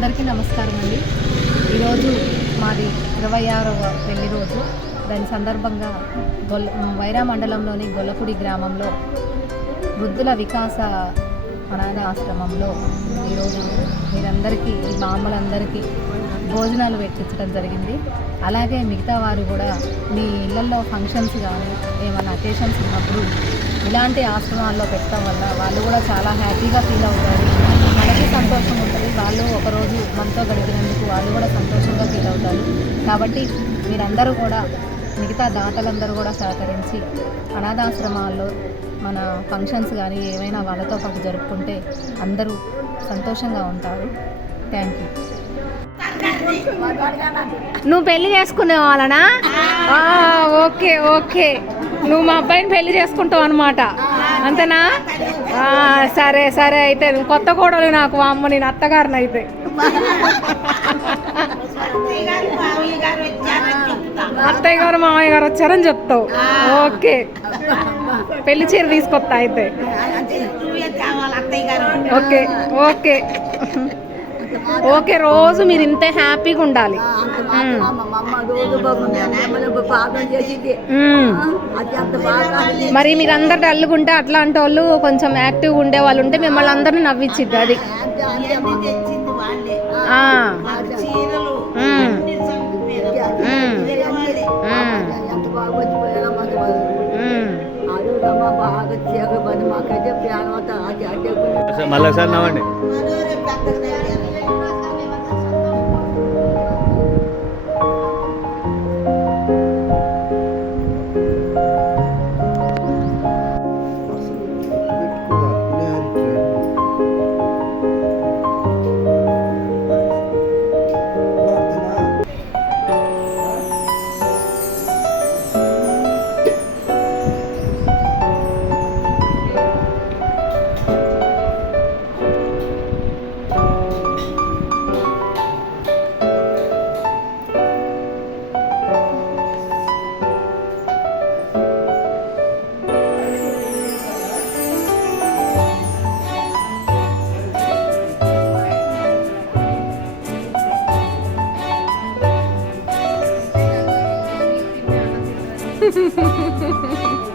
అందరికీ నమస్కారం అండి. ఈరోజు మాది ఇరవై ఆరవ పెళ్ళి రోజు. దాని సందర్భంగా గొల్ల వైరా మండలంలోని గొల్లపూడి గ్రామంలో వృద్ధుల వికాస అనాథ ఆశ్రమంలో ఈరోజు మీరందరికీ ఈ మామూలందరికీ భోజనాలు పెట్టించడం జరిగింది. అలాగే మిగతా వారు కూడా మీ ఇళ్ళల్లో ఫంక్షన్స్ కానీ ఏమైనా అకేషన్స్ ఉన్నప్పుడు ఇలాంటి ఆశ్రమాల్లో పెట్టడం వల్ల వాళ్ళు కూడా చాలా హ్యాపీగా ఫీల్ అవుతారు. మనకి సంతోషం ఉంటుంది. వాళ్ళు ఒకరోజు మనతో గడిపినందుకు వాళ్ళు కూడా సంతోషంగా ఫీల్ అవుతారు. కాబట్టి మీరందరూ కూడా మిగతా దాతలందరూ కూడా సహకరించి అనాథాశ్రమాల్లో మన ఫంక్షన్స్ కానీ ఏమైనా వాళ్ళతో పాటు జరుపుకుంటే అందరూ సంతోషంగా ఉంటారు. థ్యాంక్ యూ నువ్వు పెళ్ళి చేసుకునే వాళ్ళనా? Okay okay. నువ్వు మా అబ్బాయిని పెళ్ళి చేసుకుంటావు అనమాట అంతేనా? సరే సరే అయితే కొత్త కోడలు నాకు అమ్మ నేను అత్తగారిని అయితే. అత్తయ్య గారు మామయ్య గారు వచ్చారని చెప్తావు. ఓకే. పెళ్ళి చీర తీసుకొస్తా అయితే. Okay okay. ఓకే రోజు మీరు ఇంతే హ్యాపీగా ఉండాలి. మరి మీరు అందరు డల్లుగుంటే అట్లాంటి వాళ్ళు కొంచెం యాక్టివ్గా ఉండే వాళ్ళు ఉంటే మిమ్మల్ని అందరిని నవ్వించిద్ది అది. మళ్ళీ ఒకసారి నవ్వండి. フフフフフ。